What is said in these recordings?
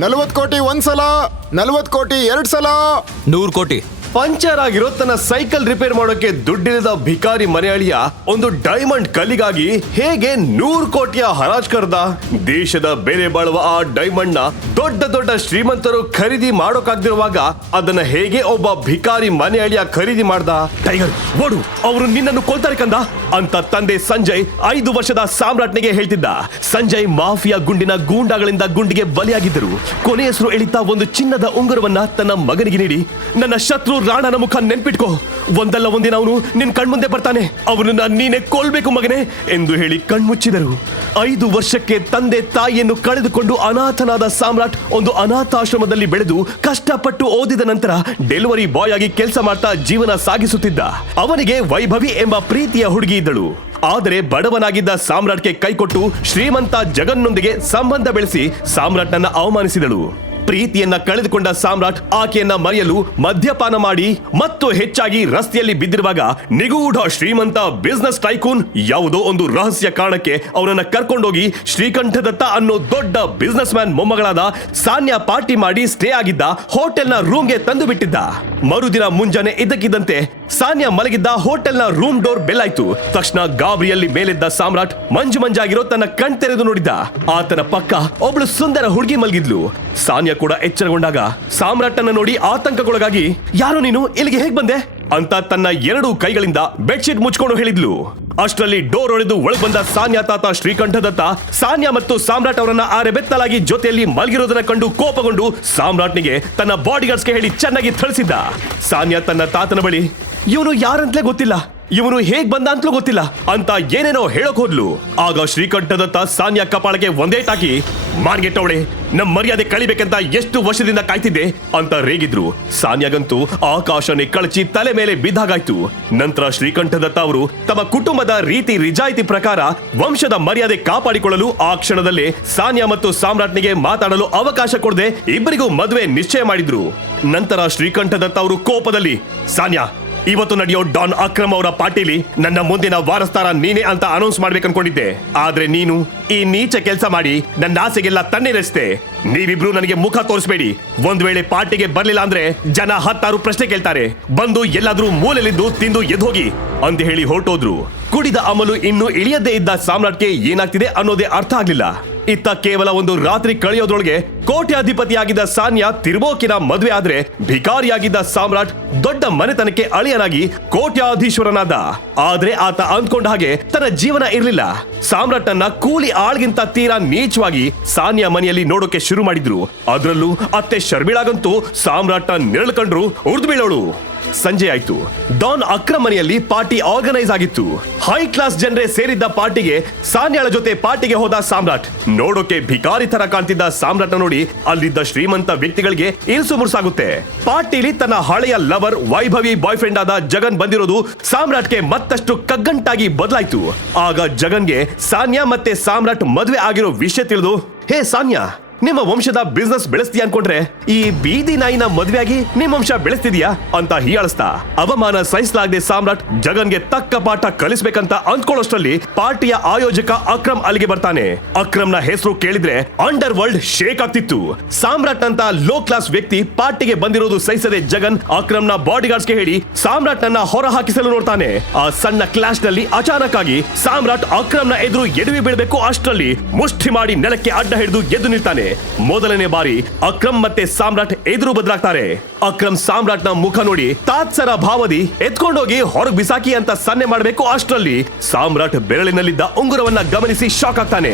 40 ಕೋಟಿ ಒಂದ್ಸಲ, 40 ಕೋಟಿ 2 ಸಲ, 100 ಕೋಟಿ. ಪಂಚರ್ ಆಗಿರೋ ತನ್ನ ಸೈಕಲ್ ರಿಪೇರ್ ಮಾಡೋಕೆ ದುಡ್ಡಿಲ್ಲದ ಭಿಕಾರಿ ಮನೆಯಾಳಿಯ ಒಂದು ಡೈಮಂಡ್ ಕಲ್ಲಿಗಾಗಿ ಹೇಗೆ 100 ಕೋಟಿಯ ಹರಾಜ್ ಕರ್ದ. ದೇಶದ ಬೆಲೆ ಬಾಳುವ ಆ ಡೈಮಂಡ್ ನ ದೊಡ್ಡ ದೊಡ್ಡ ಶ್ರೀಮಂತರು ಖರೀದಿ ಮಾಡೋಕಾಗ್ದಿರುವಾಗ ಅದನ್ನ ಹೇಗೆ ಒಬ್ಬ ಭಿಕಾರಿ ಮನೆಯಾಳಿಯ ಖರೀದಿ ಮಾಡ್ದ. ಟೈಗರ್ ಓಡು, ಅವರು ನಿನ್ನನ್ನು ಕೊಲ್ತಾರೆ ಕಂದ ಅಂತ ತಂದೆ ಸಂಜಯ್ 5 ವರ್ಷದ ಸಾಮ್ರಾಟ್ನಿಗೆ ಹೇಳ್ತಿದ್ದ. ಸಂಜಯ್ ಮಾಫಿಯಾ ಗುಂಡಿನ ಗೂಂಡಾಗಳಿಂದ ಗುಂಡಿಗೆ ಬಲಿಯಾಗಿದ್ದರು. ಕೊನೆ ಹೆಸರು ಎಳಿತಾ ಒಂದು ಚಿನ್ನದ ಉಂಗುರವನ್ನ ತನ್ನ ಮಗನಿಗೆ ನೀಡಿ, ನನ್ನ ಶತ್ರು ರಾಣನ ಮುಖ ನೆನ್ಪಿಟ್ಕೋ, ಒಂದಲ್ಲ ಒಂದಿನ ಅವನು ನಿನ್ ಕಣ್ಮುಂದೆ ಬರ್ತಾನೆ, ಅವನನ್ನ ನೀನೆ ಕೊಲ್ಬೇಕು ಮಗನೇ ಎಂದು ಹೇಳಿ ಕಣ್ಮುಚ್ಚಿದರು. 5 ವರ್ಷಕ್ಕೆ ತಂದೆ ತಾಯಿಯನ್ನು ಕಳೆದುಕೊಂಡು ಅನಾಥನಾದ ಸಾಮ್ರಾಟ್ ಒಂದು ಅನಾಥಾಶ್ರಮದಲ್ಲಿ ಬೆಳೆದು ಕಷ್ಟಪಟ್ಟು ಓದಿದ ನಂತರ ಡೆಲಿವರಿ ಬಾಯ್ ಆಗಿ ಕೆಲಸ ಮಾಡ್ತಾ ಜೀವನ ಸಾಗಿಸುತ್ತಿದ್ದ. ಅವನಿಗೆ ವೈಭವಿ ಎಂಬ ಪ್ರೀತಿಯ ಹುಡುಗಿ ಇದ್ದಳು. ಆದರೆ ಬಡವನಾಗಿದ್ದ ಸಾಮ್ರಾಟ್ಗೆ ಕೈಕೊಟ್ಟು ಶ್ರೀಮಂತ ಜಗನ್ನೊಂದಿಗೆ ಸಂಬಂಧ ಬೆಳೆಸಿ ಸಾಮ್ರಾಟ್ನನ್ನ ಅವಮಾನಿಸಿದಳು. ಪ್ರೀತಿಯನ್ನ ಕಳೆದುಕೊಂಡ ಸಾಮ್ರಾಟ್ ಆಕೆಯನ್ನ ಮರೆಯಲು ಮದ್ಯಪಾನ ಮಾಡಿ ಮತ್ತು ಹೆಚ್ಚಾಗಿ ರಸ್ತೆಯಲ್ಲಿ ಬಿದ್ದಿರುವಾಗ ನಿಗೂಢ ಶ್ರೀಮಂತ ಬಿಸ್ನೆಸ್ ಟೈಕೂನ್ ಯಾವುದೋ ಒಂದು ರಹಸ್ಯ ಕಾರಣಕ್ಕೆ ಅವನನ್ನ ಕರ್ಕೊಂಡೋಗಿ ಶ್ರೀಕಂಠದತ್ತ ಅನ್ನೋ ದೊಡ್ಡ ಬಿಸ್ನೆಸ್ ಮ್ಯಾನ್ ಮೊಮ್ಮಗಳಾದ ಸಾನ್ಯಾ ಪಾರ್ಟಿ ಮಾಡಿ ಸ್ಟೇ ಆಗಿದ್ದ ಹೋಟೆಲ್ನ ರೂಮ್ಗೆ ತಂದು ಬಿಟ್ಟಿದ್ದ. ಮರುದಿನ ಮುಂಜಾನೆ ಇದ್ದಕ್ಕಿದ್ದಂತೆ ಸಾನ್ಯಾ ಮಲಗಿದ್ದ ಹೋಟೆಲ್ನ ರೂಮ್ ಡೋರ್ ಬೆಲ್ ಆಯ್ತು. ತಕ್ಷಣ ಗಾಬರಿಯಲ್ಲಿ ಮೇಲೆದ್ದ ಸಾಮ್ರಾಟ್ ಮಂಜಾಗಿರೋ ತನ್ನ ಕಣ್ ತೆರೆದು ನೋಡಿದ. ಆತನ ಪಕ್ಕ ಒಬ್ಳು ಸುಂದರ ಹುಡುಗಿ ಮಲಗಿದ್ಲು. ಸಾನ್ಯಾ ಕೂಡ ಎಚ್ಚರಗೊಂಡಾಗ ಸಾಮ್ರಾಟನ್ನ ನೋಡಿ ಆತಂಕಕ್ಕೊಳಗಾಗಿ, ಯಾರು ನೀನು, ಇಲ್ಲಿಗೆ ಹೇಗ್ ಬಂದೆ ಅಂತ ತನ್ನ 2 ಕೈಗಳಿಂದ ಬೆಡ್ಶೀಟ್ ಮುಚ್ಕೊಂಡು ಹೇಳಿದ್ಲು. ಅಷ್ಟರಲ್ಲಿ ಡೋರ್ ಒಡೆದು ಒಳಗ್ ಬಂದ ಸಾನ್ಯಾ ತಾತ ಶ್ರೀಕಂಠದತ್ತ ಸಾನ್ಯಾ ಮತ್ತು ಸಾಮ್ರಾಟ್ ಅವರನ್ನ ಅರೆಬೆತ್ತಲಾಗಿ ಜೊತೆಯಲ್ಲಿ ಮಲಗಿರೋದನ್ನ ಕಂಡು ಕೋಪಗೊಂಡು ಸಾಮ್ರಾಟ್ನಿಗೆ ತನ್ನ ಬಾಡಿಗಾರ್ಡ್ಸ್ಗೆ ಹೇಳಿ ಚೆನ್ನಾಗಿ ಥಳಿಸಿದ್ದ. ಸಾನ್ಯಾ ತನ್ನ ತಾತನ ಬಳಿ, ಇವನು ಯಾರಂತಲೇ ಗೊತ್ತಿಲ್ಲ, ಇವನು ಹೇಗ್ ಬಂದ ಅಂತಲೂ ಗೊತ್ತಿಲ್ಲ ಅಂತ ಏನೇನೋ ಹೇಳಕ್ ಹೋದ್ಲು. ಆಗ ಶ್ರೀಕಂಠದತ್ತ ಸಾನ್ಯಾ ಕಪಾಳಕ್ಕೆ ಒಂದೇ ಟಾಕಿ, ಮಾರ್ಗೆಟ್ಟವಳೆ, ನಮ್ ಮರ್ಯಾದೆ ಕಳಿಬೇಕಂತ ಎಷ್ಟು ವರ್ಷದಿಂದ ಕಾಯ್ತಿದ್ದೆ ಅಂತ ರೇಗಿದ್ರು. ಸಾನ್ಯಾಗಂತೂ ಆಕಾಶನೇ ಕಳಚಿ ತಲೆ ಮೇಲೆ ಬಿದ್ದಾಗಾಯ್ತು. ನಂತರ ಶ್ರೀಕಂಠದತ್ತ ಅವರು ತಮ್ಮ ಕುಟುಂಬದ ರೀತಿ ರಿಜಾಯಿತಿ ಪ್ರಕಾರ ವಂಶದ ಮರ್ಯಾದೆ ಕಾಪಾಡಿಕೊಳ್ಳಲು ಆ ಕ್ಷಣದಲ್ಲೇ ಸಾನ್ಯಾ ಮತ್ತು ಸಾಮ್ರಾಟ್ನಿಗೆ ಮಾತಾಡಲು ಅವಕಾಶ ಕೊಡದೆ ಇಬ್ಬರಿಗೂ ಮದುವೆ ನಿಶ್ಚಯ ಮಾಡಿದ್ರು. ನಂತರ ಶ್ರೀಕಂಠದತ್ತ ಅವರು ಕೋಪದಲ್ಲಿ, ಸಾನ್ಯಾ, ಇವತ್ತು ನಡೆಯೋ ಡಾನ್ ಅಕ್ರಮ್ ಅವರ ಪಾರ್ಟಿಲಿ ನನ್ನ ಮುಂದಿನ ವಾರಸ್ದಾರ ನೀನೇ ಅಂತ ಅನೌನ್ಸ್ ಮಾಡ್ಬೇಕು ಅನ್ಕೊಂಡಿದ್ದೆ. ಆದ್ರೆ ನೀನು ಈ ನೀಚ ಕೆಲಸ ಮಾಡಿ ನನ್ನ ಆಸೆಗೆಲ್ಲ ತಣ್ಣೀರಿಸ್ತೆ. ನೀವಿಬ್ರು ನನಗೆ ಮುಖ ತೋರಿಸಬೇಡಿ. ಒಂದ್ ವೇಳೆ ಪಾರ್ಟಿಗೆ ಬರ್ಲಿಲ್ಲ ಅಂದ್ರೆ ಜನ 10 ಪ್ರಶ್ನೆ ಕೇಳ್ತಾರೆ. ಬಂದು ಎಲ್ಲಾದ್ರೂ ಮೂಲೆಲಿದ್ದು ತಿಂದು ಎದ್ದೋಗಿ ಅಂತ ಹೇಳಿ ಹೊರಟೋದ್ರು. ಕುಡಿದ ಅಮಲು ಇನ್ನು ಇಳಿಯದೇ ಇದ್ದ ಸಾಮ್ರಾಟ್ಗೆ ಏನಾಗ್ತಿದೆ ಅನ್ನೋದೇ ಅರ್ಥ ಆಗ್ಲಿಲ್ಲ. ಇತ್ತ ಕೇವಲ ಒಂದು ರಾತ್ರಿ ಕಳೆಯೋದ್ರೊಳಗೆ ಕೋಟ್ಯಾಧಿಪತಿಯಾಗಿದ್ದ ಸಾನ್ಯಾ ತಿರ್ಬೋಕಿನ ಮದುವೆ ಆದ್ರೆ ಭಿಕಾರಿಯಾಗಿದ್ದ ಸಾಮ್ರಾಟ್ ದೊಡ್ಡ ಮನೆತನಕ್ಕೆ ಅಳಿಯನಾಗಿ ಕೋಟ್ಯಾಧೀಶ್ವರನಾದ. ಆದ್ರೆ ಆತ ಅಂದ್ಕೊಂಡ ಹಾಗೆ ತನ್ನ ಜೀವನ ಇರ್ಲಿಲ್ಲ. ಸಾಮ್ರಾಟ್ನನ್ನ ಕೂಲಿ ಆಳ್ಗಿಂತ ತೀರಾ ನೀಚವಾಗಿ ಸಾನ್ಯಾ ಮನೆಯಲ್ಲಿ ನೋಡೋಕೆ ಶುರು ಮಾಡಿದ್ರು. ಅದ್ರಲ್ಲೂ ಅತ್ತೆ ಶರ್ಮಿಳಾಗಂತೂ ಸಾಮ್ರಾಟ್ನ ನೆರಳು ಕಂಡ್ರು ಉರ್ದು ಬೀಳೋಳು. ಸಂಜೆ ಆಯ್ತು. ಡಾನ್ ಅಕ್ರಮ್ ಮನೆಯಲ್ಲಿ ಪಾರ್ಟಿ ಆರ್ಗನೈಸ್ ಆಗಿತ್ತು. ಹೈ ಕ್ಲಾಸ್ ಜನರೇ ಸೇರಿದ್ದ ಪಾರ್ಟಿಗೆ ಸಾನ್ಯಾಳ ಜೊತೆ ಪಾರ್ಟಿಗೆ ಹೋದ ಸಾಮ್ರಾಟ್. ನೋಡೋಕೆ ಭಿಕಾರಿ ತರ ಕಾಣ್ತಿದ್ದ ಸಾಮ್ರಾಟ್ನ ನೋಡಿ ಅಲ್ಲಿದ್ದ ಶ್ರೀಮಂತ ವ್ಯಕ್ತಿಗಳಿಗೆ ಇರಿಸು ಮುರ್ಸಾಗುತ್ತೆ. ಪಾರ್ಟಿಲಿ ತನ್ನ ಹಳೆಯ ಲವರ್ ವೈಭವಿ ಬಾಯ್ ಫ್ರೆಂಡ್ ಆದ ಜಗನ್ ಬಂದಿರೋದು ಸಾಮ್ರಾಟ್ಗೆ ಮತ್ತಷ್ಟು ಕಗ್ಗಂಟಾಗಿ ಬದಲಾಯ್ತು. ಆಗ ಜಗನ್ಗೆ ಸಾನ್ಯಾ ಮತ್ತೆ ಸಾಮ್ರಾಟ್ ಮದುವೆ ಆಗಿರೋ ವಿಷಯ ತಿಳಿದು, ಹೇ ಸಾನ್ಯಾ, ನಿಮ್ಮ ವಂಶದ ಬಿಸ್ನೆಸ್ ಬೆಳೆಸ್ತೀಯ ಅನ್ಕೊಂಡ್ರೆ ಈ ಬೀದಿ ನಾಯಿನ ಮದುವೆಯಾಗಿ ನಿಮ್ ವಂಶ ಬೆಳೆಸ್ತಿದ್ಯಾ ಅಂತ ಹೀಯಾಳಿಸ್ತಾ. ಅವಮಾನ ಸಹಿಸಲಾಗದೆ ಸಾಮ್ರಾಟ್ ಜಗನ್ಗೆ ತಕ್ಕ ಪಾಠ ಕಲಿಸ್ಬೇಕಂತ ಅಂದ್ಕೊಳ್ಳೋಷ್ಟರಲ್ಲಿ ಪಾರ್ಟಿಯ ಆಯೋಜಕ ಅಕ್ರಮ್ ಅಲ್ಲಿಗೆ ಬರ್ತಾನೆ. ಅಕ್ರಮ್ನ ಹೆಸರು ಕೇಳಿದ್ರೆ ಅಂಡರ್ ವರ್ಲ್ಡ್ ಶೇಕ್ ಆಗ್ತಿತ್ತು. ಸಾಮ್ರಾಟ್ ಅಂತ ಲೋ ಕ್ಲಾಸ್ ವ್ಯಕ್ತಿ ಪಾರ್ಟಿಗೆ ಬಂದಿರೋದು ಸಹಿಸದೆ ಜಗನ್ ಅಕ್ರಮ್ನ ಬಾಡಿಗಾರ್ಡ್ಸ್ಗೆ ಹೇಳಿ ಸಾಮ್ರಾಟ್ ನನ್ನ ಹೊರ ಹಾಕಿಸಲು ನೋಡ್ತಾನೆ. ಆ ಸಣ್ಣ ಕ್ಲಾಶ್ ನಲ್ಲಿ ಅಚಾನಕ್ ಆಗಿ ಸಾಮ್ರಾಟ್ ಅಕ್ರಮ್ನ ಎದುರು ಎಡವಿ ಬೀಳ್ಬೇಕು. ಅಷ್ಟರಲ್ಲಿ ಮುಷ್ಟಿ ಮಾಡಿ ನೆಲಕ್ಕೆ ಅಡ್ಡ ಹಿಡಿದು ಎದ್ದು ನಿಲ್ತಾನೆ. ಮೊದಲನೇ ಬಾರಿ ಅಕ್ರಮ್ ಮತ್ತೆ ಸಾಮ್ರಾಟ್ ಎದುರು ಬದಲಾಗ್ತಾರೆ. ಅಕ್ರಮ್ ಸಾಮ್ರಾಟ್ನ ಮುಖ ನೋಡಿ ತಾತ್ಸರ ಭಾವದಿ ಎತ್ಕೊಂಡೋಗಿ ಹೊರಗ್ ಬಿಸಾಕಿ ಅಂತ ಸನ್ನೆ ಮಾಡಬೇಕು. ಅಷ್ಟರಲ್ಲಿ ಸಾಮ್ರಾಟ್ ಬೆರಳಿನಲ್ಲಿದ್ದ ಉಂಗುರವನ್ನ ಗಮನಿಸಿ ಶಾಕ್ ಆಗ್ತಾನೆ.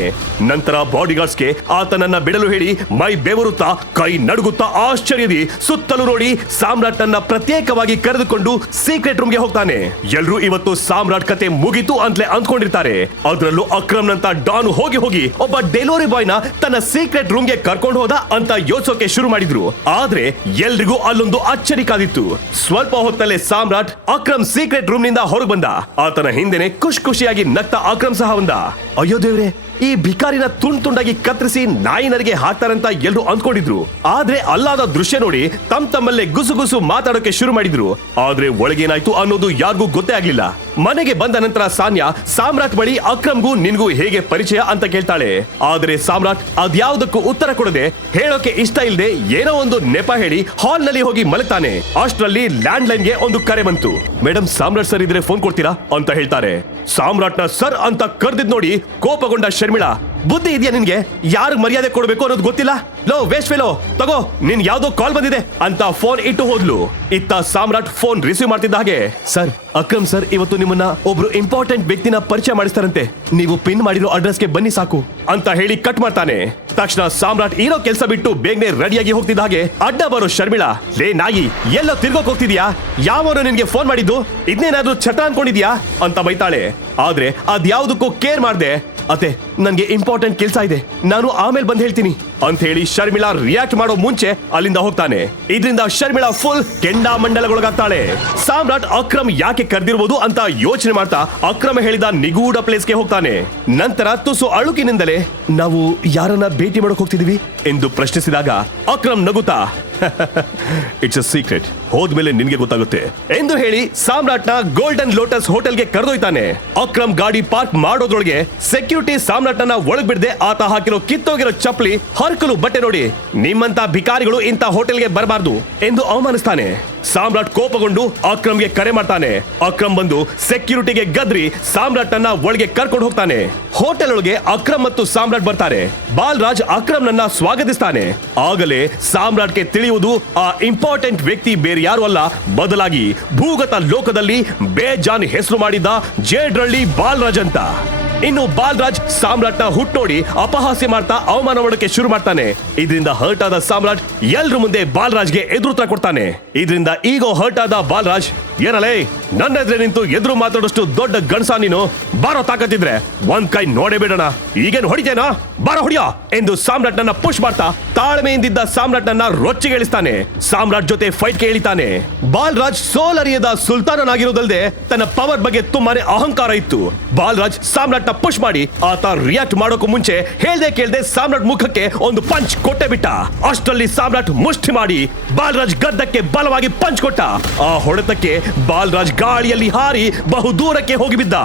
ನಂತರ ಬಾಡಿಗಾರ್ಡ್ಸ್ಗೆ ಆತನನ್ನ ಬಿಡಲು ಹೇಳಿ ಮೈ ಬೆವರುತ್ತಾ ಕೈ ನಡುಗುತ್ತಾ ಆಶ್ಚರ್ಯದಿ ಸುತ್ತಲೂ ನೋಡಿ ಸಾಮ್ರಾಟ್ ಅನ್ನ ಪ್ರತ್ಯೇಕವಾಗಿ ಕರೆದುಕೊಂಡು ಸೀಕ್ರೆಟ್ ರೂಮ್ಗೆ ಹೋಗ್ತಾನೆ. ಎಲ್ರೂ ಇವತ್ತು ಸಾಮ್ರಾಟ್ ಕತೆ ಮುಗಿತು ಅಂತಲೇ ಅಂದ್ಕೊಂಡಿರ್ತಾರೆ. ಅದ್ರಲ್ಲೂ ಅಕ್ರಮ್ ನಂತ ಡಾನ್ ಹೋಗಿ ಒಬ್ಬ ಡೆಲಿವರಿ ಬಾಯ್ ನ ತನ್ನ ಸೀಕ್ರೆಟ್ ರೂಮ್ಗೆ ಕರ್ಕೊಂಡು ಹೋದ ಅಂತ ಯೋಚಿಸೋಕೆ ಶುರು ಮಾಡಿದ್ರು. ಆದ್ರೆ ಎಲ್ರಿಗೂ ಅಲ್ಲೊಂದು ಅಚ್ಚರಿ ಕಾದಿತ್ತು. ಸ್ವಲ್ಪ ಹೊತ್ತಲ್ಲೇ ಸಾಮ್ರಾಟ್ ಅಕ್ರಮ್ ಸೀಕ್ರೆಟ್ ರೂಮ್ ನಿಂದ ಹೊರಗೆ ಬಂದ. ಆತನ ಹಿಂದೆನೆ ಖುಷಿಯಾಗಿ ನಗ್ತಾ ಅಕ್ರಮ್ ಸಹ ಬಂದ. ಅಯ್ಯೋ ದೇವ್ರೆ, ಈ ಭಿಕಾರಿನ ತುಂಡಾಗಿ ಕತ್ತರಿಸಿ ನಾಯಿನರಿಗೆ ಹಾಕ್ತಾರಂತ ಎಲ್ರು ಅಂದ್ಕೊಂಡಿದ್ರು. ಆದ್ರೆ ಅಲ್ಲಾದ ದೃಶ್ಯ ನೋಡಿ ತಮ್ಮಲ್ಲೇ ಗುಸುಗುಸು ಮಾತಾಡೋಕೆ ಶುರು ಮಾಡಿದ್ರು. ಆದ್ರೆ ಒಳಗೇನಾಯ್ತು ಅನ್ನೋದು ಯಾರಿಗೂ ಗೊತ್ತೇ ಆಗ್ಲಿಲ್ಲ. ಮನೆಗೆ ಬಂದ ನಂತರ ಸಾನ್ಯಾ ಸಾಮ್ರಾಟ್ ಬಳಿ ಅಕ್ರಮ್ಗೂ ನಿನ್ಗೂ ಹೇಗೆ ಪರಿಚಯ ಅಂತ ಕೇಳ್ತಾಳೆ. ಆದ್ರೆ ಸಾಮ್ರಾಟ್ ಅದ್ಯಾವುದಕ್ಕೂ ಉತ್ತರ ಕೊಡದೆ ಹೇಳೋಕೆ ಇಷ್ಟ ಇಲ್ಲದೆ ಏನೋ ಒಂದು ನೆಪ ಹೇಳಿ ಹಾಲ್ ನಲ್ಲಿ ಹೋಗಿ ಮಲಗ್ತಾನೆ. ಅಷ್ಟರಲ್ಲಿ ಲ್ಯಾಂಡ್ ಲೈನ್ಗೆ ಒಂದು ಕರೆ ಬಂತು. ಮೇಡಮ್, ಸಾಮ್ರಾಟ್ ಸರ್ ಇದ್ರೆ ಫೋನ್ ಕೊಡ್ತೀರಾ ಅಂತ ಹೇಳ್ತಾರೆ. ಸಾಮ್ರಾಟ್ನ ಸರ್ ಅಂತ ಕರೆದಿದ್ ನೋಡಿ ಕೋಪಗೊಂಡ ಶರ್ಮಿಳಾ, ಬುದ್ಧಿ ಇದೆಯಾ ನಿನ್ಗೆ? ಯಾರು ಮರ್ಯಾದೆ ಕೊಡ್ಬೇಕು ಅನ್ನೋದು ಗೊತ್ತಿಲ್ಲ? ಲೋ ವೇಸ್ಟ್ ಫೆಲೋ, ತಗೋ ನಿನ್ ಯಾವ್ದೋ ಕಾಲ್ ಬಂದಿದೆ ಅಂತ ಫೋನ್ ಇಟ್ಟು ಹೋದ್ಲು. ಇತ್ತ ಸಾಮ್ರಾಟ್ ಫೋನ್ ರಿಸೀವ್ ಮಾಡ್ತಿದ್ದ ಹಾಗೆ, ಸರ್, ಅಕ್ರಮ್ ಸರ್ ಇವತ್ತು ನಿಮ್ಮನ್ನ ಒಬ್ರು ಇಂಪಾರ್ಟೆಂಟ್ ವ್ಯಕ್ತಿನ ಪರಿಚಯ ಮಾಡಿಸ್ತಾರಂತೆ, ನೀವು ಪಿನ್ ಮಾಡಿರೋ ಅಡ್ರೆಸ್ಗೆ ಬನ್ನಿ ಸಾಕು ಅಂತ ಹೇಳಿ ಕಟ್ ಮಾಡ್ತಾನೆ. ತಕ್ಷಣ ಸಾಮ್ರಾಟ್ ಇರೋ ಕೆಲಸ ಬಿಟ್ಟು ಬೇಗನೆ ರೆಡಿಯಾಗಿ ಹೋಗ್ತಿದ್ದ ಹಾಗೆ ಅಡ್ಡ ಬರೋ ಶರ್ಮಿಳಾ, ಲೇ ನಾಯಿ, ಎಲ್ಲೋ ತಿರ್ಗೋಕ್ ಹೋಗ್ತಿದ್ಯಾ? ಯಾವನು ನಿನ್ಗೆ ಫೋನ್ ಮಾಡಿದ್ದು? ಇದನ್ನೇನಾದ್ರೂ ಚಟ ಅನ್ಕೊಂಡಿದ್ಯಾ ಅಂತ ಬೈತಾಳೆ. ಆದ್ರೆ ಅದ್ಯಾವುದಕ್ಕೂ ಕೇರ್ ಮಾಡ್ದೆ, ಅತ್ತೆ ನನ್ಗೆ ಇಂಪಾರ್ಟೆಂಟ್ ಕೆಲಸ ಇದೆ, ನಾನು ಆಮೇಲೆ ಬಂದ್ ಹೇಳ್ತೀನಿ ಅಂತ ಹೇಳಿ ಶರ್ಮಿಳಾ ರಿಯಾಕ್ಟ್ ಮಾಡೋ ಮುಂಚೆ ಅಲ್ಲಿಂದ ಹೋಗ್ತಾನೆ. ಇದರಿಂದ ಶರ್ಮಿಳಾ ಫುಲ್ ಕೆಂಡ ಮಂಡಲಗೊಳಗಾಗ್ತಾಳೆ. ಸಾಮ್ರಾಟ್ ಅಕ್ರಮ್ ಯಾಕೆ ಕರೆದಿರ್ಬೋದು ಅಂತ ಯೋಚನೆ ಮಾಡ್ತಾ ಅಕ್ರಮ ಹೇಳಿದ ನಿಗೂಢ ಪ್ಲೇಸ್ಗೆ ಹೋಗ್ತಾನೆ. ನಂತರ ತುಸು ಅಳುಕಿನಿಂದಲೇ, ನಾವು ಯಾರನ್ನ ಭೇಟಿ ಮಾಡಕ್ ಹೋಗ್ತಿದೀವಿ ಎಂದು ಪ್ರಶ್ನಿಸಿದಾಗ ಅಕ್ರಮ್ ನಗುತ್ತಾ, ಇಟ್ಸ್ ಅ ಸೀಕ್ರೆಟ್, ಹೋದ್ಮೇಲೆ ನಿನ್ಗೆ ಗೊತ್ತಾಗುತ್ತೆ ಎಂದು ಹೇಳಿ ಸಾಮ್ರಾಟ್ನ ಗೋಲ್ಡನ್ ಲೋಟಸ್ ಹೋಟೆಲ್ಗೆ ಕರೆದೊಯ್ತಾನೆ. ಅಕ್ರಮ್ ಗಾಡಿ ಪಾರ್ಕ್ ಮಾಡೋದ್ರೊಳಗೆ ಸೆಕ್ಯೂರಿಟಿ ಸಾಮ್ರಾಟ್ನ ಒಳಗ್ ಬಿಡದೆ ಆತ ಹಾಕಿರೋ ಕಿತ್ತೋಗಿರೋ ಚಪ್ಪಲಿ ಹರ್ಕಲು ಬಟ್ಟೆ ನೋಡಿ ನಿಮ್ಮಂತ ಭಿಕಾರಿಗಳು ಇಂತ ಹೋಟೆಲ್ಗೆ ಬರಬಾರ್ದು ಎಂದು ಅವಮಾನಿಸ್ತಾನೆ. ಸಾಮ್ರಾಟ್ ಕೋಪಗೊಂಡು ಅಕ್ರಮ್ಗೆ ಕರೆ ಮಾಡ್ತಾನೆ. ಅಕ್ರಮ್ ಬಂದು ಸೆಕ್ಯೂರಿಟಿಗೆ ಗದ್ರಿ ಸಾಮ್ರಾಟ್ನ ಒಳಗೆ ಕರ್ಕೊಂಡು ಹೋಗ್ತಾನೆ. ಹೋಟೆಲ್ ಒಳಗೆ ಅಕ್ರಮ್ ಮತ್ತು ಸಾಮ್ರಾಟ್ ಬರ್ತಾರೆ. ಬಾಲರಾಜ್ ಅಕ್ರಮ್ನನ್ನ ಸ್ವಾಗತಿಸ್ತಾನೆ. ಆಗಲೇ ಸಾಮ್ರಾಟ್ಗೆ ತಿಳಿಯುವುದು ಆ ಇಂಪಾರ್ಟೆಂಟ್ ವ್ಯಕ್ತಿ ಬೇರೆ ಯಾರು ಅಲ್ಲ, ಬದಲಾಗಿ ಭೂಗತ ಲೋಕದಲ್ಲಿ ಬೇಜಾನ್ ಹೆಸರು ಮಾಡಿದ್ದ ಜೇಡ್ರಳ್ಳಿ ಬಾಲರಾಜ್ ಅಂತ. ಇನ್ನು ಬಾಲರಾಜ್ ಸಾಮ್ರಾಟ್ನ ಹುಟ್ಟು ನೋಡಿ ಅಪಹಾಸ್ಯ ಮಾಡ್ತಾ ಅವಮಾನ ಮಾಡೋಕೆ ಶುರು ಮಾಡ್ತಾನೆ. ಇದರಿಂದ ಹರ್ಟ್ ಆದ ಸಾಮ್ರಾಟ್ ಎಲ್ರ ಮುಂದೆ ಬಾಲರಾಜ್ಗೆ ಎದುರುತ್ತರ ಕೊಡ್ತಾನೆ. ಇದರಿಂದ ಈಗೋ ಹರ್ಟ್ ಆದ ಬಾಲರಾಜ್, ಏನಲೇ ನನ್ನ ಎದುರು ನಿಂತು ಎದುರು ಮಾತಾಡೋಷ್ಟು ದೊಡ್ಡ ಗಣಸ ನೀನು, ಬಾರೋ ತಾಕತ್ತಿದ್ರೆ ಒಂದ್ ಕೈ ನೋಡೇ ಬಿಡೋಣ, ಈಗೇನು ಹೊಡಿತೇನಾ, ಬಾರೋ ಹೊಡಿಯೋ ಎಂದು ಸಾಮ್ರಾಟ್ನನ್ನ ಪುಷ್ ಮಾಡ್ತಾ ತಾಳ್ಮೆಯಿಂದಿದ್ದ ಸಾಮ್ರಾಟ್ನನ್ನ ರೊಚ್ಚಿಗೆ ಇಳಿಸ್ತಾನೆ. ಸಾಮ್ರಾಟ್ ಜೊತೆ ಫೈಟ್ಗೆ ಇಳಿತಾನೆ. ಬಾಲರಾಜ್ ಸೋಲರಿಯದ ಸುಲ್ತಾನನಾಗಿರೋದಲ್ಲದೆ ತನ್ನ ಪವರ್ ಬಗ್ಗೆ ತುಂಬಾನೇ ಅಹಂಕಾರ ಇತ್ತು. ಬಾಲರಾಜ್ ಸಾಮ್ರಾಟ್ ಪುಷ್ ಮಾಡಿ ಆತ ರಿಯಾಕ್ಟ್ ಮಾಡೋಕು ಮುಂಚೆ ಹೇಳ್ದೆ ಕೇಳ್ದೆ ಸಾಮ್ರಾಟ್ ಮುಖಕ್ಕೆ ಒಂದು ಪಂಚ್ ಕೊಟ್ಟೆ ಬಿಟ್ಟ. ಅಷ್ಟರಲ್ಲಿ ಸಾಮ್ರಾಟ್ ಮುಷ್ಟಿ ಮಾಡಿ ಬಾಲರಾಜ್ ಗದ್ದಕ್ಕೆ ಬಲವಾಗಿ ಪಂಚ್ ಕೊಟ್ಟ. ಆ ಹೊಡೆತಕ್ಕೆ ಬಾಲರಾಜ್ ಗಾಳಿಯಲ್ಲಿ ಹಾರಿ ಬಹು ದೂರಕ್ಕೆ ಹೋಗಿ ಬಿದ್ದ.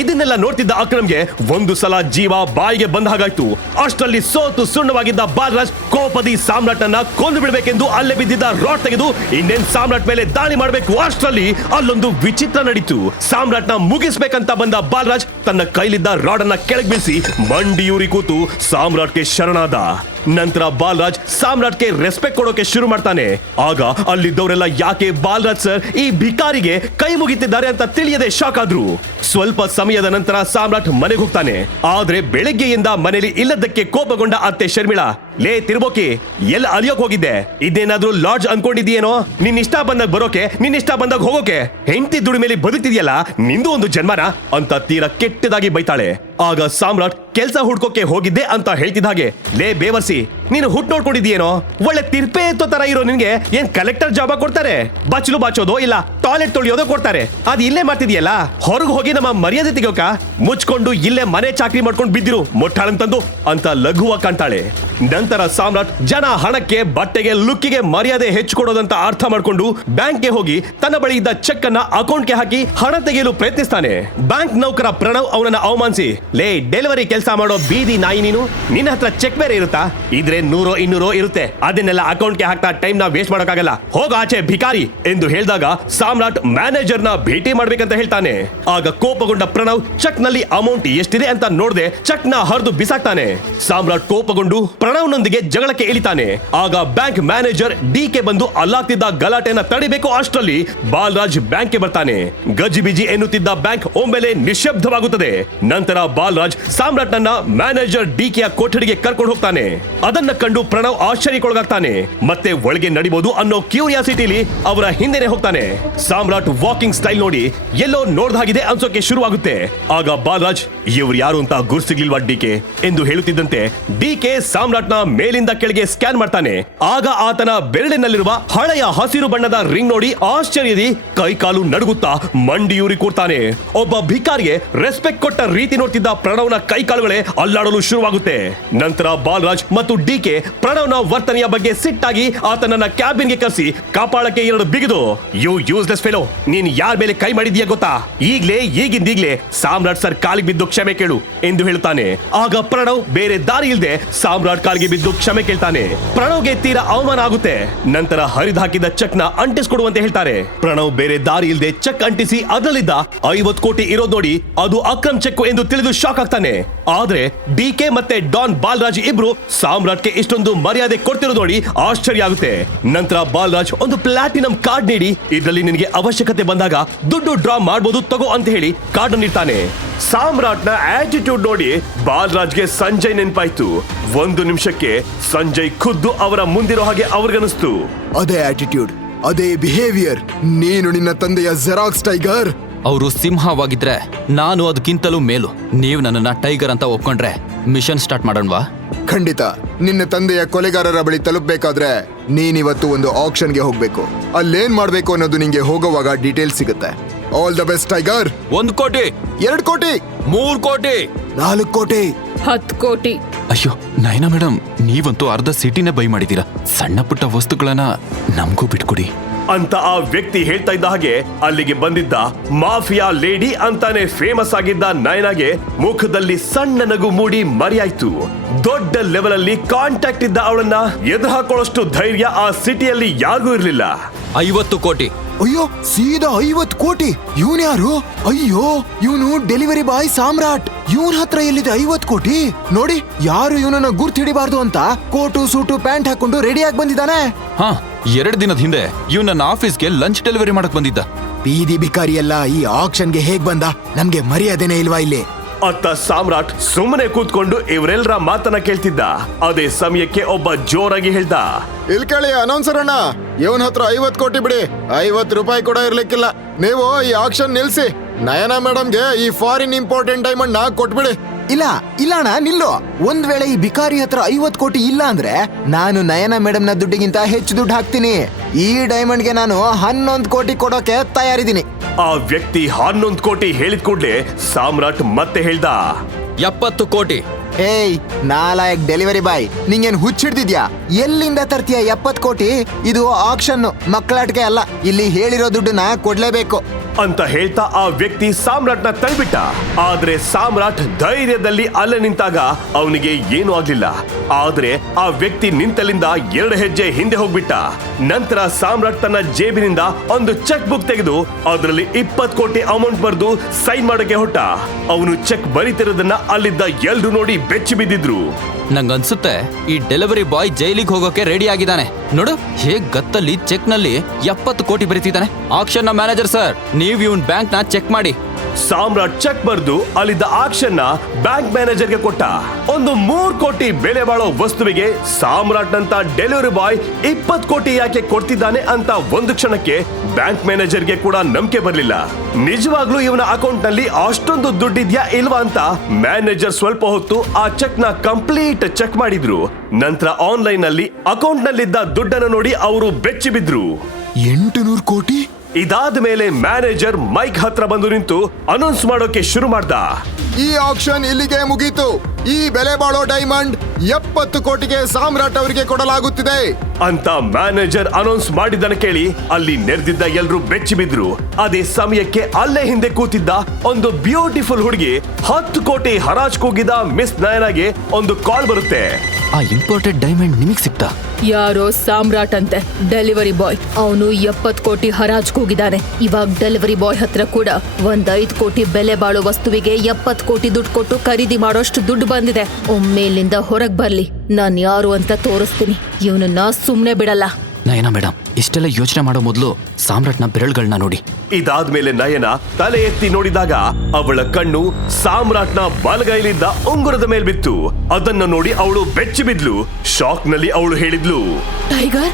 ಇದನ್ನೆಲ್ಲ ನೋಡ್ತಿದ್ದ ಅಕ್ರಮ್ಗೆ ಒಂದು ಸಲ ಜೀವ ಬಾಯಿಗೆ ಬಂದ ಹಾಗಾಯ್ತು. ಅಷ್ಟರಲ್ಲಿ ಸೋತು ಸುಣ್ಣವಾಗಿದ್ದ ಬಾಲರಾಜ್ ಕೋಪದಿ ಸಾಮ್ರಾಟ್ನನ್ನ ಕೊಂದು ಬಿಡಬೇಕೆಂದು ಅಲ್ಲೇ ಬಿದ್ದಿದ್ದ ರಾಡ್ ತೆಗೆದು ಇನ್ನೇನ್ ಸಾಮ್ರಾಟ್ ಮೇಲೆ ದಾಳಿ ಮಾಡಬೇಕು. ಅಷ್ಟರಲ್ಲಿ ಅಲ್ಲೊಂದು ವಿಚಿತ್ರ ನಡೀತು. ಸಾಮ್ರಾಟ್ನ ಮುಗಿಸ್ಬೇಕಂತ ಬಂದ ಬಾಲರಾಜ್ ತನ್ನ ಕೈಲಿದ್ದ ರಾಡ್ ಅನ್ನ ಕೆಳಗೆ ಬೀಳಿಸಿ ಮಂಡಿಯೂರಿ ಕೂತು ಸಾಮ್ರಾಟ್ಗೆ ಶರಣಾದ. ನಂತರ ಬಾಲರಾಜ್ ಸಾಮ್ರಾಟ್ಗೆ ರೆಸ್ಪೆಕ್ಟ್ ಕೊಡೋಕೆ ಶುರು ಮಾಡ್ತಾನೆ. ಆಗ ಅಲ್ಲಿದ್ದವರೆಲ್ಲ ಯಾಕೆ ಬಾಲರಾಜ್ ಸರ್ ಈ ಭಿಕಾರಿಗೆ ಕೈ ಮುಗಿತಿದ್ದಾರೆ ಅಂತ ತಿಳಿಯದೆ ಶಾಕ್ ಆದ್ರು. ಸ್ವಲ್ಪ ಸಮಯದ ನಂತರ ಸಾಮ್ರಾಟ್ ಮನೆಗೆ ಹೋಗ್ತಾನೆ. ಆದ್ರೆ ಬೆಳಗ್ಗೆಯಿಂದ ಮನೆಯಲ್ಲಿ ಇಲ್ಲದಕ್ಕೆ ಕೋಪಗೊಂಡ ಅತ್ತೆ ಶರ್ಮಿಳಾ, ಲೇ ತಿರ್ಬೋಕಿ, ಎಲ್ಲ ಅಲಿಯೋಕ್ ಹೋಗಿದ್ದೆ, ಇದೇನಾದ್ರೂ ಲಾಡ್ಜ್ ಅನ್ಕೊಂಡಿದ್ಯೇನೋ? ನಿನ್ ಇಷ್ಟ ಬಂದಾಗ ಬರೋಕೆ, ನಿನ್ ಇಷ್ಟ ಬಂದಾಗ ಹೋಗೋಕೆ, ಹೆಂಡತಿ ದುಡಿಮೇಲೆ ಬದುಕ್ತಿದ್ಯಲ್ಲ, ನಿಂದು ಒಂದು ಜನ್ಮನ ಅಂತ ತೀರಾ ಕೆಟ್ಟದಾಗಿ ಬೈತಾಳೆ. ಆಗ ಸಾಮ್ರಾಟ್ ಕೆಲ್ಸ ಹುಡ್ಕೋಕೆ ಹೋಗಿದ್ದೆ ಅಂತ ಹೇಳ್ತಿದ್ದ ಹಾಗೆ, ಲೇ ಬೇವರ್ಸಿ, ನೀನು ಹುಟ್ಟು ನೋಡ್ಕೊಂಡಿದ್ಯೇನೋ? ಒಳ್ಳೆ ತಿರ್ಪೆ ಎತ್ತೋ ತರ ಇರೋ ನಿನ್ಗೆ ಏನ್ ಕಲೆಕ್ಟರ್ ಜಾಬ್ ಕೊಡ್ತಾರೆ? ಬಚ್ಚಲು ಬಾಚೋದೋ ಇಲ್ಲ ಟಾಯ್ಲೆಟ್ ತೊಳೆಯೋದೋ ಕೊಡ್ತಾರೆ, ಅದ್ ಇಲ್ಲೇ ಮಾಡ್ತಿದ್ಯಲ್ಲ, ಹೊರಗೆ ಹೋಗಿ ನಮ್ಮ ಮರ್ಯಾದೆ ತೆಗೋಕ ಮುಚ್ಕೊಂಡು ಇಲ್ಲೇ ಮನೆ ಚಾಕ್ರಿ ಮಾಡ್ಕೊಂಡು ಬಿದ್ದಿರು ಮೊಟ್ಟಾಳಂತಂದು ಅಂತ ಲಘುವಾಗಿ ಕಾಣ್ತಾಳೆ. ನಂತರ ಸಾಮ್ರಾಟ್ ಜನ ಹಣಕ್ಕೆ, ಬಟ್ಟೆಗೆ, ಲುಕ್ಕಿಗೆ ಮರ್ಯಾದೆ ಹೆಚ್ಚಿಕೊಡೋದಂತ ಅರ್ಥ ಮಾಡ್ಕೊಂಡು ಬ್ಯಾಂಕ್ಗೆ ಹೋಗಿ ತನ್ನ ಬಳಿ ಇದ್ದ ಚೆಕ್ ಅನ್ನ ಅಕೌಂಟ್ಗೆ ಹಾಕಿ ಹಣ ತೆಗೆಯಲು ಪ್ರಯತ್ನಿಸ್ತಾನೆ. ಬ್ಯಾಂಕ್ ನೌಕರ ಪ್ರಣವ್ ಅವನನ್ನ ಅವಮಾನಿಸಿ, ಲೇ ಡೆಲಿವರಿ ಕೆಲಸ ಮಾಡೋ ಬೀದಿ ನಾಯಿ ನೀನು, ನಿನ್ನ ಹತ್ರ ಚೆಕ್ ಬೇರೆ ಇರುತ್ತಾ? ಇದ್ರೆ 100 200 ಇರುತ್ತೆ, ಅದನ್ನೆಲ್ಲ ಅಕೌಂಟ್ಗೆ ಹಾಕ್ತಾ ಟೈಮ್ ನ ವೇಸ್ಟ್ ಮಾಡೋಕ್ಕಾಗಲ್ಲ, ಹೋಗ ಆಚೆ ಭಿಕಾರಿ ಎಂದು ಹೇಳಿದಾಗ ಸಾಮ್ರಾಟ್ ಮ್ಯಾನೇಜರ್ ನ ಭೇಟಿ ಮಾಡ್ಬೇಕಂತ ಹೇಳ್ತಾನೆ. ಆಗ ಕೋಪಗೊಂಡ ಪ್ರಣವ್ ಚೆಕ್ ನಲ್ಲಿ ಅಮೌಂಟ್ ಎಷ್ಟಿದೆ ಅಂತ ನೋಡದೆ ಚೆಕ್ ನ ಹರಿದು ಬಿಸಾಕ್ತಾನೆ. ಸಾಮ್ರಾಟ್ ಕೋಪಗೊಂಡು ಪ್ರಣವ್ ನೊಂದಿಗೆ ಜಗಳಕ್ಕೆ ಇಳಿತಾನೆ. ಆಗ ಬ್ಯಾಂಕ್ ಮ್ಯಾನೇಜರ್ ಡಿಕೆ ಬಂದು ಅಲ್ಲಾಗ್ತಿದ್ದ ಗಲಾಟೆನ ತಡಿಬೇಕು. ಅಷ್ಟರಲ್ಲಿ ಬಾಲರಾಜ್ ಬ್ಯಾಂಕ್ಗೆ ಬರ್ತಾನೆ. ಗಜಿಬಿಜಿ ಎನ್ನುತ್ತಿದ್ದ ಬ್ಯಾಂಕ್ ಒಮ್ಮೆಲೆ ನಿಶ್ಶಬ್ದವಾಗುತ್ತದೆ. ನಂತರ ಬಾಲರಾಜ್ ಸಾಮ್ರಾಟ್ ನನ್ನ ಮ್ಯಾನೇಜರ್ ಡಿಕೆಯ ಕೊಠಡಿಗೆ ಕರ್ಕೊಂಡು ಹೋಗ್ತಾನೆ. ಅದನ್ನ ಕಂಡು ಪ್ರಣವ್ ಆಶ್ಚರ್ಯಕ್ಕೊಳಗಾಗ್ತಾನೆ. ಮತ್ತೆ ಒಳಗೆ ನಡಿಬಹುದು ಅನ್ನೋ ಕ್ಯೂರಿಯಾಸಿಟಿಲಿ ಅವರ ಹಿಂದೆನೆ ಹೋಗ್ತಾನೆ. ಸಾಮ್ರಾಟ್ ವಾಕಿಂಗ್ ಸ್ಟೈಲ್ ನೋಡಿ ಎಲ್ಲೋ ನೋಡ್ದಾಗಿದೆ ಅನ್ಸೋಕೆ ಶುರುವಾಗುತ್ತೆ. ಆಗ ಬಾಲರಾಜ್, ಇವ್ರು ಯಾರು ಅಂತ ಗುರ್ಸಿಗ್ಲಿಲ್ವಾ ಡಿಕೆ ಎಂದು ಹೇಳುತ್ತಿದ್ದಂತೆ ಡಿಕೆ ಸಾಮ್ರಾಟ್ನ ಮೇಲಿಂದ ಕೆಳಗೆ ಸ್ಕ್ಯಾನ್ ಮಾಡ್ತಾನೆ. ಆಗ ಆತನ ಬೆರಳಿನಲ್ಲಿರುವ ಹಳೆಯ ಹಸಿರು ಬಣ್ಣದ ರಿಂಗ್ ನೋಡಿ ಆಶ್ಚರ್ಯದಿ ಕೈಕಾಲು ನಡುಗುತ್ತಾ ಮಂಡಿಯೂರಿ ಕೂರ್ತಾನೆ. ಒಬ್ಬ ಭಿಕಾರಿಗೆ ರೆಸ್ಪೆಕ್ಟ್ ಕೊಟ್ಟ ರೀತಿ ನೋಡ್ತಿದ್ದ ಪ್ರಣವ್ನ ಕೈಕಾಲು ಕಾಲುಗಳೇ ಅಲ್ಲಾಡಲು ಶುರುವಾಗುತ್ತೆ. ನಂತರ ಬಾಲರಾಜ್ ಮತ್ತು ಡಿಕೆ ಪ್ರಣವ್ನ ವರ್ತನೆಯ ಬಗ್ಗೆ ಸಿಟ್ಟಾಗಿ ಆತನನ್ನ ಕ್ಯಾಬಿನ್ಗೆ ಕರೆಸಿ ಕಪಾಳಕ್ಕೆ 2 ಬಿಗಿದು, ಯು ಯೂಸ್ಲೆಸ್ ಫೆಲೋ, ನೀನ್ ಯಾರ ಮೇಲೆ ಕೈ ಮಾಡಿದ್ಯಾ ಗೊತ್ತಾ? ಈಗಿಂದೀಗ್ಲೇ ಸಾಮ್ರಾಟ್ ಸರ್ ಕಾಲಿಗೆ ಬಿದ್ದು ಕ್ಷಮೆ ಕೇಳು ಎಂದು ಹೇಳ್ತಾನೆ. ಆಗ ಪ್ರಣವ್ ಬೇರೆ ದಾರಿ ಇಲ್ಲದೆ ಸಾಮ್ರಾಟ್ ಕಾಲಿಗೆ ಬಿದ್ದು ಕ್ಷಮೆ ಕೇಳ್ತಾನೆ. ಪ್ರಣವ್ಗೆ ತೀರಾ ಅವಮಾನ ಆಗುತ್ತೆ. ನಂತರ ಹರಿದು ಹಾಕಿದ ಚೆಕ್ ನ ಅಂಟಿಸ್ಕೊಡುವಂತೆ ಹೇಳ್ತಾರೆ. ಪ್ರಣವ್ ಬೇರೆ ದಾರಿ ಇಲ್ಲದೆ ಚೆಕ್ ಅಂಟಿಸಿ ಅದರಲ್ಲಿದ್ದ 50 ಕೋಟಿ ಇರೋದ್ ನೋಡಿ ಅದು ಅಕ್ರಮ್ ಚೆಕ್ ಎಂದು ತಿಳಿದು ಶಾಕ್ ಆಗ್ತಾನೆ. ಆದ್ರೆ ಡಿಕೆ ಮತ್ತೆ ಡಾನ್ ಬಾಲರಾಜ್ ಇಬ್ರು ಸಾಮ್ರಾಟ್ಗೆ ಇಷ್ಟೊಂದು ಮರ್ಯಾದೆ ಕೊಡ್ತಿರೋದು ನೋಡಿ ಆಶ್ಚರ್ಯ ಆಗುತ್ತೆ. ನಂತರ ಬಾಲರಾಜ್ ಒಂದು ಪ್ಲಾಟಿನಂ ಕಾರ್ಡ್ ನೀಡಿ, ಇದರಲ್ಲಿ ನಿನಗೆ ಅವಶ್ಯಕತೆ ಬಂದಾಗ ದುಡ್ಡು ಡ್ರಾ ಮಾಡಬಹುದು ತಗೋ ಅಂತ ಹೇಳಿ ಕಾರ್ಡ್ ನೀಡ್ತಾನೆ. ಸಾಮ್ರಾಟ್ನ ಆಟಿಟ್ಯೂಡ್ ನೋಡಿ ಬಾಲರಾಜ್ಗೆ ಸಂಜಯ್ ನೆನಪಾಯ್ತು. 1 ನಿಮಿಷಕ್ಕೆ ಸಂಜಯ್ ಖುದ್ದು ಅವರ ಮುಂದಿರೋ ಹಾಗೆ ಅವ್ರಿಗನಿಸ್ತು. ಅದೇ ಆಟಿಟ್ಯೂಡ್, ಅದೇ ಬಿಹೇವಿಯರ್. ನೀನು ನಿನ್ನ ತಂದೆಯ ಜೆರಾಕ್ಸ್ ಟೈಗರ್. ಅವರು ಸಿಂಹವಾಗಿದ್ರೆ ನಾನು ಅದಕ್ಕಿಂತಲೂ ಮೇಲು. ನೀವು ನನ್ನನ್ನ ಟೈಗರ್ ಅಂತ ಒಪ್ಕೊಂಡ್ರೆ ಮಿಷನ್ ಸ್ಟಾರ್ಟ್ ಮಾಡೋಣವಾ? ಖಂಡಿತ. ನಿನ್ನ ತಂದೆಯ ಕೊಲೆಗಾರರ ಬಳಿ ತಲುಪಬೇಕಾದ್ರೆ ನೀನಿವತ್ತು ಒಂದು ಆಕ್ಷನ್ಗೆ ಹೋಗ್ಬೇಕು. ಅಲ್ಲೇನ್ ಮಾಡ್ಬೇಕು ಅನ್ನೋದು ನಿಂಗೆ ಹೋಗುವಾಗ ಡೀಟೇಲ್ ಸಿಗುತ್ತೆ. All the best tiger. 1 ಕೋಟಿ, 2 ಕೋಟಿ, 3 ಕೋಟಿ, 4 ಕೋಟಿ, 10 ಕೋಟಿ. ಅಯ್ಯೋ ನಯನಾ ಮೇಡಮ್, ನೀವಂತೂ ಅರ್ಧ ಸಿಟಿನೇ ಬೈ ಮಾಡಿದೀರಾ. ಸಣ್ಣ ಪುಟ್ಟ ವಸ್ತುಗಳನ್ನ ನಮಗೂ ಬಿಟ್ಕೊಡಿ ಅಂತ ಆ ವ್ಯಕ್ತಿ ಹೇಳ್ತಾ ಇದ್ದ ಹಾಗೆ ಅಲ್ಲಿಗೆ ಬಂದಿದ್ದ ಮಾಫಿಯಾ ಲೇಡಿ ಅಂತಾನೆ ಫೇಮಸ್ ಆಗಿದ್ದ ನಯನಾಗೆ ಮುಖದಲ್ಲಿ ಸಣ್ಣ ನಗು ಮೂಡಿ ಮರೆಯಾಯ್ತು. ದೊಡ್ಡ ಲೆವೆಲ್ ಅಲ್ಲಿ ಕಾಂಟ್ಯಾಕ್ಟ್ ಇದ್ದ ಅವಳನ್ನ ಎದುರು ಹಾಕೊಳ್ಳೋಷ್ಟು ಧೈರ್ಯ ಆ ಸಿಟಿಯಲ್ಲಿ ಯಾರಿಗೂ ಇರ್ಲಿಲ್ಲ. 50 ಕೋಟಿ. ಅಯ್ಯೋ ಸೀದಾ 50 ಕೋಟಿ. ಇವನ್ ಯಾರು? ಅಯ್ಯೋ ಇವನು ಡೆಲಿವರಿ ಬಾಯ್ ಸಾಮ್ರಾಟ್. ಇವನ್ ಹತ್ರ ಎಲ್ಲಿದೆ 50 ಕೋಟಿ? ನೋಡಿ, ಯಾರು ಇವನನ್ನ ಗುರ್ತಿಡಿಬಾರ್ದು ಅಂತ ಕೋಟು ಸೂಟು ಪ್ಯಾಂಟ್ ಹಾಕೊಂಡು ರೆಡಿಯಾಗಿ ಬಂದಿದ್ದಾನೆ. ಹಾ, 2 ದಿನದ ಹಿಂದೆ ಇವ್ ನನ್ನ ಆಫೀಸ್ಗೆ ಲಂಚ್ ಡೆಲಿವರಿ ಮಾಡಕ್ ಬಂದಿದ್ದ. ಬೀದಿ ಬಿಕಾರಿ ಎಲ್ಲ ಈ ಆಕ್ಷನ್ಗೆ ಹೇಗ್ ಬಂದ? ನಮ್ಗೆ ಮರ್ಯಾದೆನೇ ಇಲ್ವಾ ಇಲ್ಲಿ? ಅತ್ತ ಸಾಮ್ರಾಟ್ ಸುಮ್ಮನೆ ಕೂತ್ಕೊಂಡು ಇವರೆಲ್ಲರ ಮಾತನ್ನ ಕೇಳ್ತಿದ್ದ. ಅದೇ ಸಮಯಕ್ಕೆ ಒಬ್ಬ ಜೋರಾಗಿ ಹೇಳ್ದ, ಇಲ್ಕಳಿ ಅನೌನ್ಸರ್ ಅಣ್ಣ, ಇವನ್ ಹತ್ರ 50 ಕೋಟಿ ಬಿಡಿ. 50 ರೂಪಾಯಿ ಕೂಡ ಇರ್ಲಿಕ್ಕಿಲ್ಲ. ನೀವು ಈ ಆಕ್ಷನ್ ನಿಲ್ಸಿ. ನಯನಾ ಮೇಡಮ್ಗೆ ಈ ಫಾರಿನ್ ಇಂಪಾರ್ಟೆಂಟ್ ಡೈಮಂಡ್ ನ ಕೊಟ್ಬಿಡಿ. ಇಲ್ಲ ಇಲ್ಲ ಅಣ್ಣ, ನಿಲ್ಲು. ಒಂದ್ ವೇಳೆ ಈ ಬಿಕಾರಿ ಹತ್ರ 50 ಕೋಟಿ ಇಲ್ಲ ಅಂದ್ರೆ ನಾನು ನಯನಾ ಮೇಡಮ್ ನ ದುಡ್ಡಿಗಿಂತ ಹೆಚ್ಚು ದುಡ್ಡು ಹಾಕ್ತೀನಿ. ಈ ಡೈಮಂಡ್ಗೆ ನಾನು 11 ಕೋಟಿ ಕೊಡೋಕೆ ತಯಾರಿದ್ದೀನಿ. ಆ ವ್ಯಕ್ತಿ 11 ಕೋಟಿ ಹೇಳಿದ ಕೂಡ್ಲೆ ಸಾಮ್ರಾಟ್ ಮತ್ತೆ ಹೇಳ್ದ, 70 ಕೋಟಿ. ಏಯ್ ನಾಲಾಯಕ್ ಡೆಲಿವರಿ ಬಾಯ್, ನಿಂಗೇನ್ ಹುಚ್ಚಿಡ್ದಿದ್ಯಾ? ಎಲ್ಲಿಂದ ತರ್ತೀಯ 70 ಕೋಟಿ? ಇದು ಆಕ್ಷನ್, ಮಕ್ಕಳಾಟಿಕೆ ಅಲ್ಲ. ಇಲ್ಲಿ ಹೇಳಿರೋ ದುಡ್ಡನ್ನ ಕೊಡ್ಲೇಬೇಕು ಅಂತ ಹೇಳ್ತಾ ಆ ವ್ಯಕ್ತಿ ಸಾಮ್ರಾಟ್ನ ತಳ್ಳಿಬಿಟ್ಟ. ಆದ್ರೆ ಸಾಮ್ರಾಟ್ ಧೈರ್ಯದಲ್ಲಿ ಅಲ್ಲೇ ನಿಂತಾಗ ಅವನಿಗೆ ಏನೂ ಆಗ್ಲಿಲ್ಲ. ಆದ್ರೆ ಆ ವ್ಯಕ್ತಿ ನಿಂತಲ್ಲಿಂದ 2 ಹೆಜ್ಜೆ ಹಿಂದೆ ಹೋಗ್ಬಿಟ್ಟ. ನಂತರ ಸಾಮ್ರಾಟ್ ತನ್ನ ಜೇಬಿನಿಂದ ಒಂದು ಚೆಕ್ ಬುಕ್ ತೆಗೆದು ಅದರಲ್ಲಿ 20 ಕೋಟಿ ಅಮೌಂಟ್ ಬರೆದು ಸೈನ್ ಮಾಡೋಕೆ ಹೊಟ್ಟ. ಅವನು ಚೆಕ್ ಬರೀತಿರೋದನ್ನ ಅಲ್ಲಿದ್ದ ಎಲ್ರು ನೋಡಿ ಬೆಚ್ಚಿ ಬಿದ್ದಿದ್ರು. ನಂಗನ್ಸುತ್ತೆ ಈ ಡೆಲಿವರಿ ಬಾಯ್ ಜೈಲಿಗೆ ಹೋಗೋಕೆ ರೆಡಿ ಆಗಿದ್ದಾನೆ. ನೋಡು ಹೇಗ್ ಗತ್ತಲ್ಲಿ ಚೆಕ್ ನಲ್ಲಿ 70 ಕೋಟಿ ಬರೀತಿದ್ದಾನೆ. ಆಕ್ಷನ್ ನ ಮ್ಯಾನೇಜರ್ ಸರ್, ನೀವ್ ಇವನ್ ಬ್ಯಾಂಕ್ ನ ಚೆಕ್ ಮಾಡಿ. ಸಾಮ್ರಾಟ್ ಚೆಕ್ ಬರ್ದು ಅಲ್ಲಿದ್ದ ಆಕ್ಷನ್ ನ ಬ್ಯಾಂಕ್ ಮ್ಯಾನೇಜರ್ಗೆ ಕೊಟ್ಟ. ಒಂದು 3 ಕೋಟಿ ಬೆಲೆ ಬಾಳೋ ವಸ್ತುವಿಗೆ ಸಾಮ್ರಾಟ್ ನಂತ ಡೆಲಿವರಿ ಬಾಯ್ 20 ಕೋಟಿ ಯಾಕೆ ಕೊಡ್ತಿದ್ದಾನೆ ಅಂತ ಒಂದು ಕ್ಷಣಕ್ಕೆ ಬ್ಯಾಂಕ್ ಮ್ಯಾನೇಜರ್ಗೆ ಕೂಡ ನಂಬಿಕೆ ಬರ್ಲಿಲ್ಲ. ನಿಜವಾಗ್ಲೂ ಇವನ ಅಕೌಂಟ್ ನಲ್ಲಿ ಅಷ್ಟೊಂದು ದುಡ್ಡಿದ್ಯಾ ಇಲ್ವಾ ಅಂತ ಮ್ಯಾನೇಜರ್ ಸ್ವಲ್ಪ ಹೊತ್ತು ಆ ಚೆಕ್ ನ ಕಂಪ್ಲೀಟ್ ಚೆಕ್ ಮಾಡಿದ್ರು. ನಂತರ ಆನ್ಲೈನ್ ನಲ್ಲಿ ಅಕೌಂಟ್ ನಲ್ಲಿದ್ದ ದುಡ್ಡನ್ನು ನೋಡಿ ಅವರು ಬೆಚ್ಚಿ ಬಿದ್ರು. 800 ಕೋಟಿ. ಇದಾದ ಮೇಲೆ ಮ್ಯಾನೇಜರ್ ಮೈಕ್ ಹತ್ರ ಬಂದು ನಿಂತು ಅನೌನ್ಸ್ ಮಾಡೋಕೆ ಶುರು ಮಾಡ್ದ. ಈ ಆಕ್ಷನ್ ಇಲ್ಲಿಗೆ ಮುಗೀತು. ಈ ಬೆಲೆ ಬಾಳೋ ಡೈಮಂಡ್ 70 ಕೋಟಿಗೆ ಸಾಮ್ರಾಟ್ ಅವರಿಗೆ ಕೊಡಲಾಗುತ್ತಿದೆ ಅಂತ ಮ್ಯಾನೇಜರ್ ಅನೌನ್ಸ್ ಮಾಡಿದ್ದನ್ನ ಕೇಳಿ ಅಲ್ಲಿ ನೆರೆದಿದ್ದ ಎಲ್ರು ಬೆಚ್ಚಿ ಬಿದ್ರು. ಅದೇ ಸಮಯಕ್ಕೆ ಅಲ್ಲೇ ಹಿಂದೆ ಕೂತಿದ್ದ ಒಂದು ಬ್ಯೂಟಿಫುಲ್ ಹುಡುಗಿ 10 ಕೋಟಿ ಹರಾಜ್ ಕೂಗಿದ ಮಿಸ್ ನಯನಾಗೆ ಒಂದು ಕಾಲ್ ಬರುತ್ತೆ. ಆ ಇಂಪೋರ್ಟೆಡ್ ಡೈಮಂಡ್ ನಿಮಗ್ ಸಿಕ್ತಾ? ಯಾರೋ ಸಾಮ್ರಾಟ್ ಅಂತೆ, ಡೆಲಿವರಿ ಬಾಯ್. ಅವನು 70 ಕೋಟಿ ಹರಾಜ್ ಕೂಗಿದ್ದಾನೆ. ಇವಾಗ ಡೆಲಿವರಿ ಬಾಯ್ ಹತ್ರ ಕೂಡ 5 ಕೋಟಿ ಬೆಲೆ ಬಾಳೋ ವಸ್ತುವಿಗೆ 70 ಕೋಟಿ ದುಡ್ಡು ಕೊಟ್ಟು ಖರೀದಿ ಮಾಡೋಷ್ಟು ದುಡ್ಡು ಬಂದಿದೆ. ಒಮ್ಮೆಲಿಂದ ಹೊರಗ್ ಬರ್ಲಿ, ನಾನ್ ಯಾರು ಅಂತ ತೋರಿಸ್ತೀನಿ. ಇವನನ್ನ ಸುಮ್ನೆ ಬಿಡಲ್ಲ. ನಯನಾ ಮೇಡಮ್, ಇಷ್ಟೆಲ್ಲ ಯೋಚನೆ ಮಾಡೋ ಮೊದಲು ಸಾಮ್ರಾಟ್ನ ಬೆರಳುಗಳನ್ನ ನೋಡಿ. ಇದಾದ್ಮೇಲೆ ನಯನ ತಲೆ ಎತ್ತಿ ನೋಡಿದಾಗ ಅವಳ ಕಣ್ಣು ಸಾಮ್ರಾಟ್ನ ಬಲಗೈಲಿದ್ದ ಉಂಗುರದ ಮೇಲ್ ಬಿತ್ತು. ಅದನ್ನ ನೋಡಿ ಅವಳು ಬೆಚ್ಚಿ ಬಿದ್ಲು. ಶಾಕ್ ನಲ್ಲಿ ಅವಳು ಹೇಳಿದ್ಲು, ಟೈಗರ್.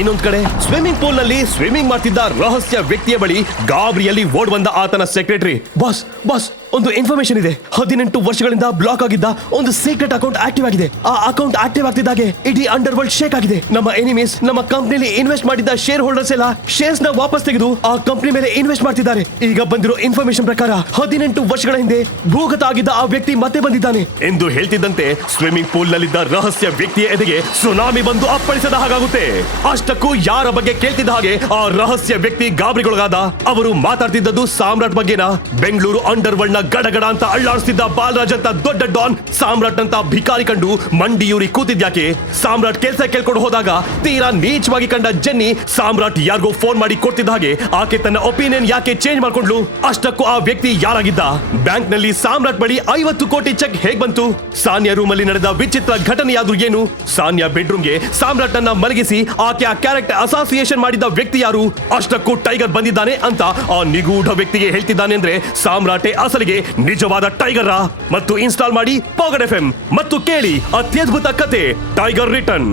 ಇನ್ನೊಂದ್ ಕಡೆ ಸ್ವಿಮ್ಮಿಂಗ್ ಪೂಲ್ ನಲ್ಲಿ ಸ್ವಿಮ್ಮಿಂಗ್ ಮಾಡ್ತಿದ್ದ ರಹಸ್ಯ ವ್ಯಕ್ತಿಯ ಬಳಿ ಗಾಬರಿಯಲ್ಲಿ ಓಡ್ ಬಂದ ಆತನ ಸೆಕ್ರೆಟರಿ. ಬಾಸ್ ಬಾಸ್ ಒಂದು ಇನ್ಫಾರ್ಮೇಶನ್ ಇದೆ. 18 ವರ್ಷಗಳಿಂದ ಬ್ಲಾಕ್ ಆಗಿದ್ದ ಒಂದು ಸೀಕ್ರೆಟ್ ಅಕೌಂಟ್ ಆಕ್ಟಿವ್ ಆಗಿದೆ. ಆ ಅಕೌಂಟ್ ಆಕ್ಟಿವ್ ಆಗ್ತಿದ್ದಾಗೆ ಇಡೀ ಅಂಡರ್ ವರ್ಲ್ಡ್ ಶೇಕ್ ಆಗಿದೆ. ನಮ್ಮ ಎನಿಮೀಸ್ ನಮ್ಮ ಕಂಪನಿಲಿ ಇನ್ವೆಸ್ಟ್ ಮಾಡಿದ್ದ ಶೇರ್ ಹೋಲ್ಡರ್ಸ್ ಎಲ್ಲ ಶೇರ್ಸ್ ನ ವಾಪಸ್ ತೆಗೆದು ಆ ಕಂಪನಿ ಮೇಲೆ ಇನ್ವೆಸ್ಟ್ ಮಾಡ್ತಿದ್ದಾರೆ. ಈಗ ಬಂದಿರೋ ಇನ್ಫಾರ್ಮೇಶನ್ ಪ್ರಕಾರ 18 ವರ್ಷಗಳ ಹಿಂದೆ ಭೂಗತ ಆಗಿದ್ದ ಆ ವ್ಯಕ್ತಿ ಮತ್ತೆ ಬಂದಿದ್ದಾನೆ ಎಂದು ಹೇಳ್ತಿದ್ದಂತೆ ಸ್ವಿಮ್ಮಿಂಗ್ ಪೂಲ್ ನಲ್ಲಿದ್ದ ರಹಸ್ಯ ವ್ಯಕ್ತಿಯ ಎದೆಗೆ ಸುನಾಮಿ ಬಂದು ಅಪ್ಪಳಿಸದ ಹಾಗಾಗುತ್ತೆ. ಅಷ್ಟಕ್ಕೂ ಯಾರ ಬಗ್ಗೆ ಕೇಳ್ತಿದ್ದ ಹಾಗೆ ಆ ರಹಸ್ಯ ವ್ಯಕ್ತಿ ಗಾಬರಿಗೊಳಗಾದ. ಅವರು ಮಾತಾಡ್ತಿದ್ದದ್ದು ಸಾಮ್ರಾಟ್ ಬಗ್ಗೆನಾ? ಬೆಂಗಳೂರು ಅಂಡರ್ ವರ್ಲ್ಡ್ ನ ಗಡಗಡ ಅಂತ ಅಳ್ಳಾಡಿಸ್ತಿದ್ದ ಬಾಲರಾಜ್ ಅಂತ ದೊಡ್ಡ ಡಾನ್ ಸಾಮ್ರಾಟ್ ಅಂತ ಭಿಕಾರಿ ಕಂಡು ಮಂಡಿಯೂರಿ ಕೂತಿದ್ಯಾಕೆ? ಸಾಮ್ರಾಟ್ ಕೆಲಸ ಕೇಳ್ಕೊಂಡು ಹೋದಾಗ ತೀರಾ ನೀಚವಾಗಿ ಕಂಡ ಜೆನ್ನಿ ಸಾಮ್ರಾಟ್ ಯಾರಿಗೋ ಫೋನ್ ಮಾಡಿ ಕೊಡ್ತಿದ್ದ ಹಾಗೆ ಆಕೆ ತನ್ನ ಒಪಿನಿಯನ್ ಯಾಕೆ ಚೇಂಜ್ ಮಾಡ್ಕೊಂಡ್ಲು? ಅಷ್ಟಕ್ಕೂ ಆ ವ್ಯಕ್ತಿ ಯಾರಾಗಿದ್ದ? ಬ್ಯಾಂಕ್ ನಲ್ಲಿ ಸಾಮ್ರಾಟ್ ಬಳಿ 50 ಕೋಟಿ ಚೆಕ್ ಹೇಗ್ ಬಂತು? ಸಾನ್ಯಾ ರೂಮ್ ಅಲ್ಲಿ ನಡೆದ ವಿಚಿತ್ರ ಘಟನೆಯಾದ್ರೂ ಏನು? ಸಾನ್ಯಾ ಬೆಡ್ರೂಮ್ಗೆ ಸಾಮ್ರಾಟ್ ಅನ್ನ ಮಲಗಿಸಿ ಆಕೆ ಆ ಕ್ಯಾರೆಕ್ಟರ್ ಅಸೋಸಿಯೇಷನ್ ಮಾಡಿದ ವ್ಯಕ್ತಿ ಯಾರು? ಅಷ್ಟಕ್ಕೂ ಟೈಗರ್ ಬಂದಿದ್ದಾನೆ ಅಂತ ಆ ನಿಗೂಢ ವ್ಯಕ್ತಿಗೆ ಹೇಳ್ತಿದ್ದಾನೆ ಅಂದ್ರೆ ಸಾಮ್ರಾಟೆ ಅಸಲಿಗೆ ನಿಜವಾದ ಟೈಗರ್. ಮತ್ತು ಇನ್ಸ್ಟಾಲ್ ಮಾಡಿ ಪಾಕೆಟ್ FM ಮತ್ತು ಕೇಳಿ ಅತ್ಯದ್ಭುತ ಕತೆ ಟೈಗರ್ ರಿಟರ್ನ್.